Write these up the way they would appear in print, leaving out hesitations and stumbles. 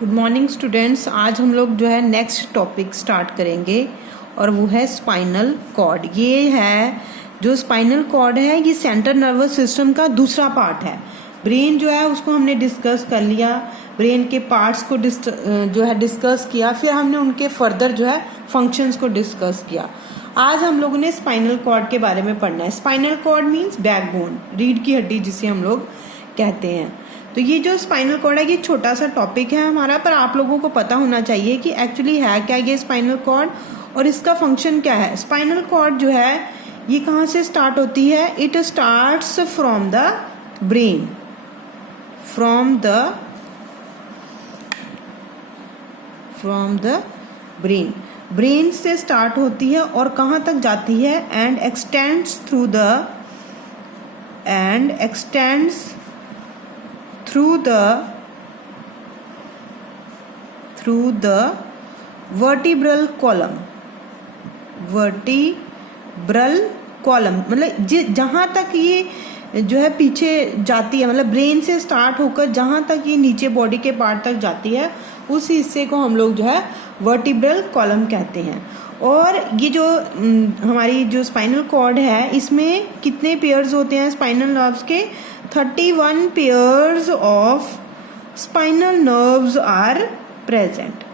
Good morning students. आज हम लोग जो है नेक्स्ट टॉपिक स्टार्ट करेंगे और वो है स्पाइनल कॉर्ड। ये है जो स्पाइनल कॉर्ड है, ये सेंट्रल नर्वस सिस्टम का दूसरा पार्ट है। ब्रेन जो है उसको हमने डिस्कस कर लिया, ब्रेन के पार्ट्स को जो है डिस्कस किया, फिर हमने उनके फर्दर जो है फंक्शंस को डिस्कस किया। आज हम लोगों ने स्पाइनल कॉर्ड के बारे में पढ़ना है। स्पाइनल कॉर्ड मीन्स बैकबोन, रीढ़ की हड्डी जिसे हम लोग कहते हैं। तो ये जो स्पाइनल कॉर्ड है ये छोटा सा टॉपिक है हमारा, पर आप लोगों को पता होना चाहिए कि एक्चुअली है क्या ये स्पाइनल कॉर्ड और इसका फंक्शन क्या है। स्पाइनल कॉर्ड जो है ये कहाँ से स्टार्ट होती है? It starts from the brain, from the brain से स्टार्ट होती है और कहाँ तक जाती है? And x tends through the vertebral column, मतलब जहां तक ये जो है पीछे जाती है, मतलब ब्रेन से स्टार्ट होकर जहां तक ये नीचे बॉडी के पार्ट तक जाती है उस हिस्से को हम लोग जो है वर्टिब्रल कॉलम कहते हैं। और ये जो हमारी जो स्पाइनल कॉर्ड है इसमें कितने पेयर्स होते हैं स्पाइनल नर्व्स के? 31 pairs of spinal nerves are present.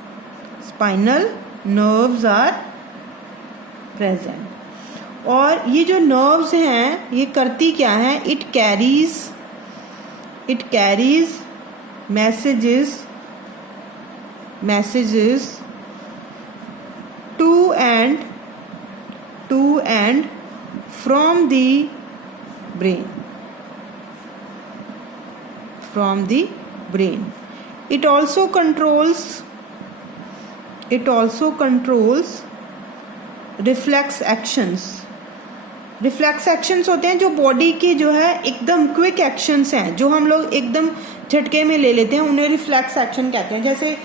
और ये जो नर्व्स हैं ये करती क्या है? It carries messages to and from the brain. It also controls reflex actions होते हैं जो बॉडी के जो है एकदम क्विक एक्शंस हैं, जो हम लोग एकदम झटके में ले लेते हैं, उन्हें रिफ्लेक्स एक्शन कहते हैं। जैसे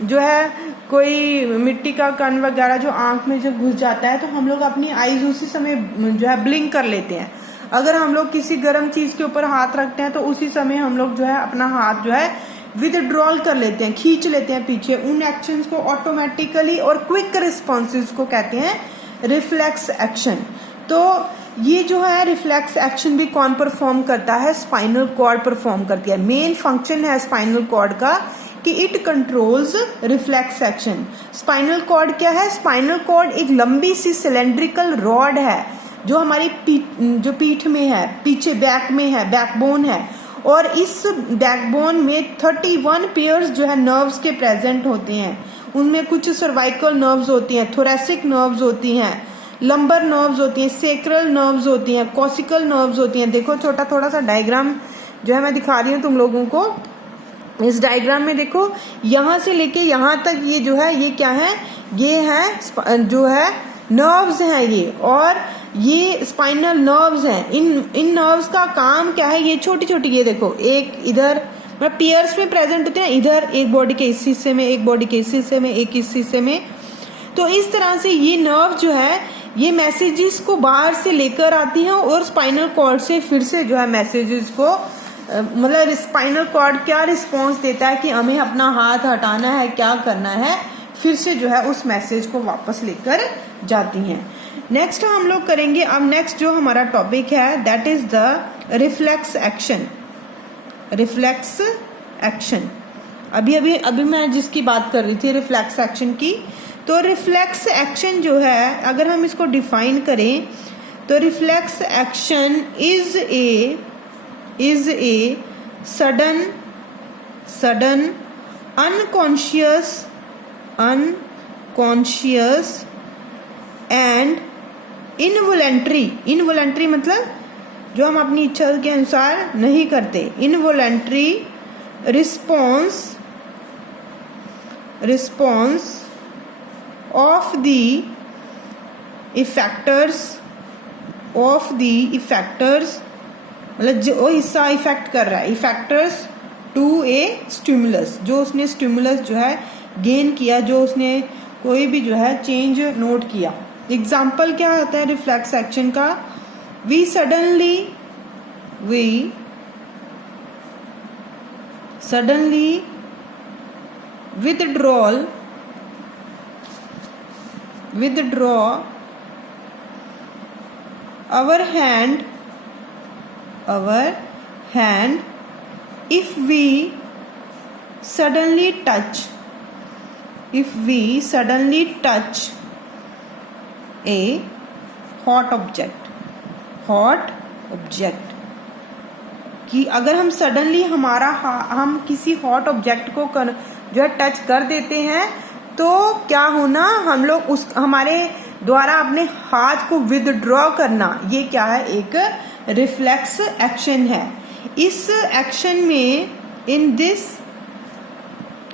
जो है कोई मिट्टी का कण वगैरह जो आंख में जब घुस जाता है तो हम लोग अपनी आईज उसी समय जो है ब्लिंक कर लेते हैं। अगर हम लोग किसी गर्म चीज के ऊपर हाथ रखते हैं तो उसी समय हम लोग जो है अपना हाथ जो है विदड्रॉल कर लेते हैं, खींच लेते हैं पीछे। उन एक्शंस को ऑटोमेटिकली और क्विक रिस्पॉन्सेज को कहते हैं रिफ्लेक्स एक्शन। तो ये जो है रिफ्लेक्स एक्शन भी कौन परफॉर्म करता है? स्पाइनल कॉर्ड परफॉर्म करती है। मेन फंक्शन है स्पाइनल कॉर्ड का कि it controls reflex action. Spinal cord क्या है? स्पाइनल कॉर्ड एक लंबी सी सिलेंड्रिकल रॉड है जो हमारी जो पीठ में है, पीछे बैक में है, बैकबोन है। और इस बैकबोन में 31 पेयर्स जो है नर्व्स के प्रेजेंट होते हैं। उनमें कुछ सर्वाइकल नर्व्स होती हैं, थोरेसिक नर्व्स होती हैं, लंबर नर्व्स होती हैं, सेक्रल नर्व्स होती हैं, कॉसिकल नर्व्स होती हैं। देखो छोटा थोड़ा सा डायग्राम जो है मैं दिखा रही हूँ तुम लोगों को। इस डायग्राम में देखो यहां से लेके यहां तक ये जो है ये क्या है? ये है जो है नर्व्स हैं ये, और ये स्पाइनल नर्व्स हैं। इन नर्व्स का काम क्या है? ये छोटी छोटी, ये देखो एक इधर मतलब पेयर्स में प्रेजेंट होते हैं, इधर एक बॉडी के इस हिस्से में, एक बॉडी के इस हिस्से में, एक इस हिस्से में। तो इस तरह से ये नर्व जो है ये मैसेजेस को बाहर से लेकर आती है और स्पाइनल कॉर्ड से फिर से जो है मैसेजेस को मतलब स्पाइनल कॉर्ड क्या रिस्पॉन्स देता है कि हमें अपना हाथ हटाना है, क्या करना है, फिर से जो है उस मैसेज को वापस लेकर जाती हैं। नेक्स्ट हम लोग करेंगे, अब नेक्स्ट जो हमारा टॉपिक है that is the reflex action. अभी मैं जिसकी बात कर रही थी रिफ्लेक्स एक्शन की, तो रिफ्लेक्स एक्शन जो है अगर हम इसको डिफाइन करें तो reflex action is a sudden unconscious and involuntary मतलब जो हम अपनी इच्छा के अनुसार नहीं करते, involuntary response of the effectors मतलब जो हिस्सा इफेक्ट कर रहा है, इफेक्टर्स टू ए स्टिमुलस, जो उसने स्टिमुलस जो है गेन किया, जो उसने कोई भी जो है चेंज नोट किया। एग्जाम्पल क्या होता है रिफ्लेक्स एक्शन का? We withdrawal, withdraw our hand if we suddenly touch, if we suddenly touch a hot object, hot object, कि अगर हम सडनली हम किसी हॉट ऑब्जेक्ट को जो है टच कर देते हैं तो क्या होना, हम लोग उस हमारे द्वारा अपने हाथ को विदड्रॉ करना, ये क्या है, एक रिफ्लेक्स एक्शन है। इस एक्शन में, in this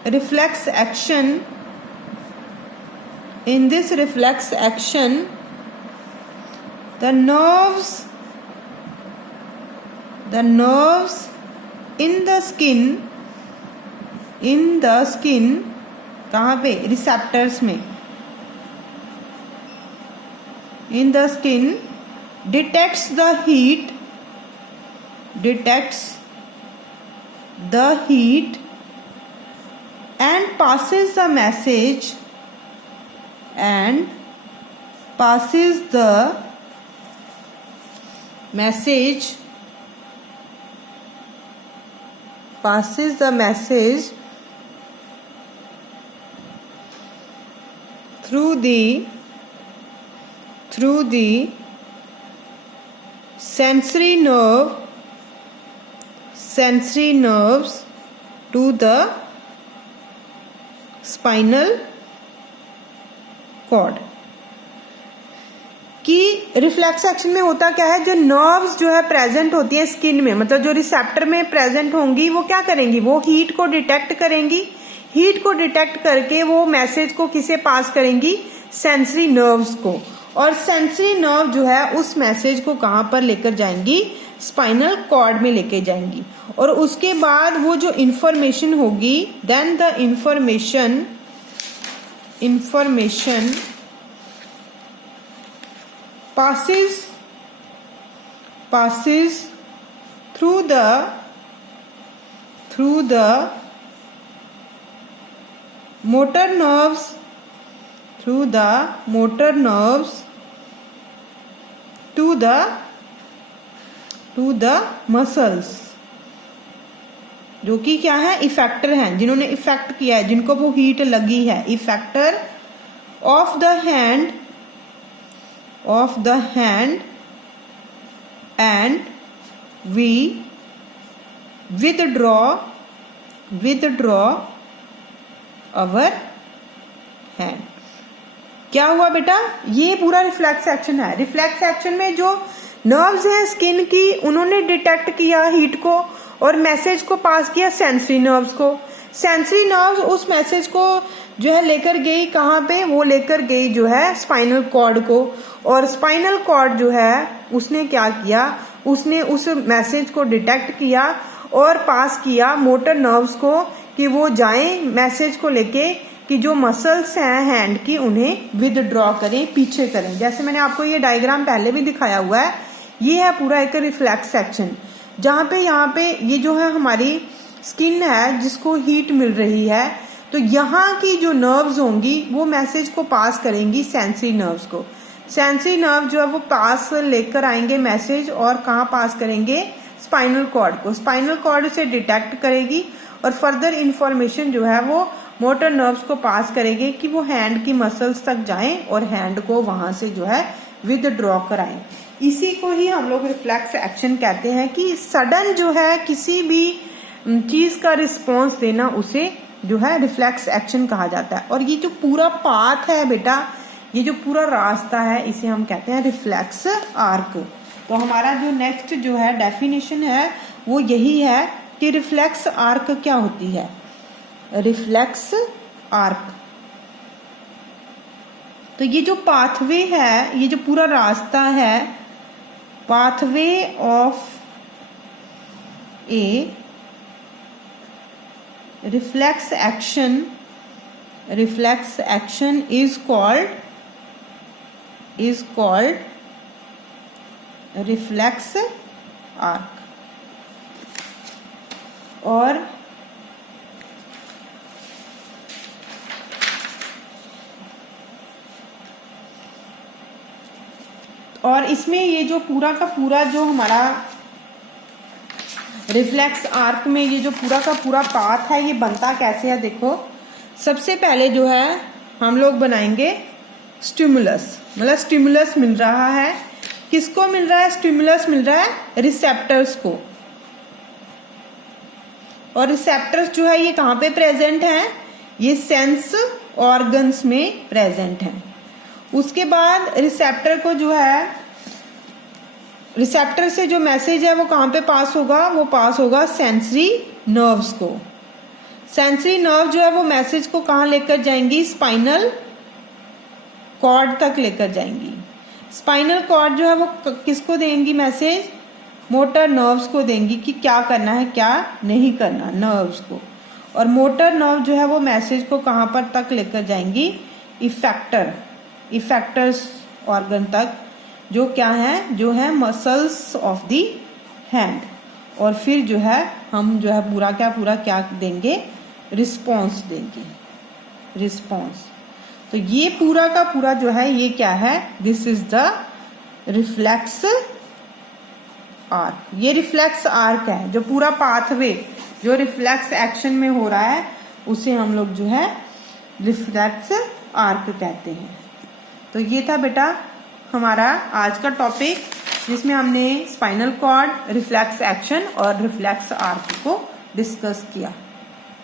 reflex action, in this reflex action, the nerves in the skin, कहाँ पे, रिसेप्टर्स में, in the skin detects the heat and passes the message through the sensory nerves to the spinal cord। कि reflex action में होता क्या है, जो nerves जो है प्रेजेंट होती हैं स्किन में, मतलब जो रिसेप्टर में प्रेजेंट होंगी, वो क्या करेंगी, वो हीट को डिटेक्ट करेंगी, हीट को डिटेक्ट करके वो मैसेज को किसे पास करेंगी, सेंसरी नर्व्स को, और सेंसरी नर्व जो है उस मैसेज को कहां पर लेकर जाएंगी, स्पाइनल कॉर्ड में लेके जाएंगी। और उसके बाद वो जो इंफॉर्मेशन होगी, then the information passes through the motor nerves to the muscles, जो कि क्या है, इफेक्टर हैं, जिन्होंने इफेक्ट किया है, जिनको वो हीट लगी है, effector of the hand and we withdraw our hand। क्या हुआ बेटा, ये पूरा रिफ्लेक्स एक्शन है। रिफ्लेक्स एक्शन में जो नर्व्स हैं स्किन की, उन्होंने डिटेक्ट किया हीट को और मैसेज को पास किया सेंसरी नर्व्स को। सेंसरी नर्व्स उस मैसेज को जो है लेकर गई कहाँ पे, वो लेकर गई जो है स्पाइनल कॉर्ड को, और स्पाइनल कॉर्ड जो है उसने क्या किया, उसने उस मैसेज को डिटेक्ट किया और पास किया मोटर नर्व्स को कि वो जाएं मैसेज को लेके कि जो मसल्स हैं हैंड की उन्हें विदड्रॉ करें, पीछे करें। जैसे मैंने आपको ये डायग्राम पहले भी दिखाया हुआ है, ये है पूरा एक रिफ्लेक्स एक्शन, जहाँ पे यहाँ पे ये जो है हमारी स्किन है जिसको हीट मिल रही है, तो यहाँ की जो नर्व्स होंगी वो मैसेज को पास करेंगी सेंसरी नर्व्स को। सेंसरी नर्व जो है वो पास लेकर आएंगे मैसेज, और कहाँ पास करेंगे, स्पाइनल कॉर्ड को। स्पाइनल कॉर्ड से डिटेक्ट करेगी और फर्दर इंफॉर्मेशन जो है वो मोटर नर्व्स को पास करेगी कि वो हैंड की मसल्स तक जाएं और हैंड को वहां से जो है विदड्रॉ कराएं। इसी को ही हम लोग रिफ्लेक्स एक्शन कहते हैं कि सडन जो है किसी भी चीज का रिस्पॉन्स देना, उसे जो है रिफ्लेक्स एक्शन कहा जाता है। और ये जो पूरा पाथ है बेटा, ये जो पूरा रास्ता है, इसे हम कहते हैं रिफ्लेक्स आर्क। तो हमारा जो नेक्स्ट जो है डेफिनेशन है वो यही है कि रिफ्लेक्स आर्क क्या होती है। रिफ्लेक्स आर्क, तो ये जो पाथवे है, ये जो पूरा रास्ता है, pathway of A reflex action is called reflex arc. और और इसमें ये जो पूरा का पूरा जो हमारा रिफ्लेक्स आर्क में ये जो पूरा का पूरा पाथ है, ये बनता कैसे है देखो। सबसे पहले जो है हम लोग बनाएंगे स्टिमुलस, मतलब स्टिमुलस मिल रहा है, किसको मिल रहा है स्टिमुलस? मिल रहा है रिसेप्टर्स को। और रिसेप्टर्स जो है ये कहाँ पे प्रेजेंट है? ये सेंस ऑर्गन्स में प्रेजेंट है। उसके बाद रिसेप्टर को जो है, रिसेप्टर से जो मैसेज है वो कहाँ पे पास होगा? वो पास होगा सेंसरी नर्व्स को। सेंसरी नर्व जो है वो मैसेज को कहाँ लेकर जाएंगी? स्पाइनल कॉर्ड तक लेकर जाएंगी। स्पाइनल कॉर्ड जो है वो किसको देंगी मैसेज? मोटर नर्व्स को देंगी कि क्या करना है क्या नहीं करना, नर्व्स को। और मोटर नर्व जो है वो मैसेज को कहाँ पर तक लेकर जाएंगी? इफेक्टर्स ऑर्गन तक, जो क्या है? जो है मसल्स ऑफ द हैंड। और फिर जो है हम जो है पूरा क्या देंगे? रिस्पॉन्स देंगे, रिस्पॉन्स। तो ये पूरा का पूरा जो है ये क्या है? This is the reflex arc. ये रिफ्लेक्स आर्क है, जो पूरा पाथवे जो रिफ्लेक्स एक्शन में हो रहा है उसे हम लोग जो है रिफ्लेक्स आर्क कहते हैं। तो ये था बेटा हमारा आज का टॉपिक, जिसमें हमने स्पाइनल कॉर्ड, रिफ्लेक्स एक्शन और रिफ्लेक्स आर्क को डिस्कस किया।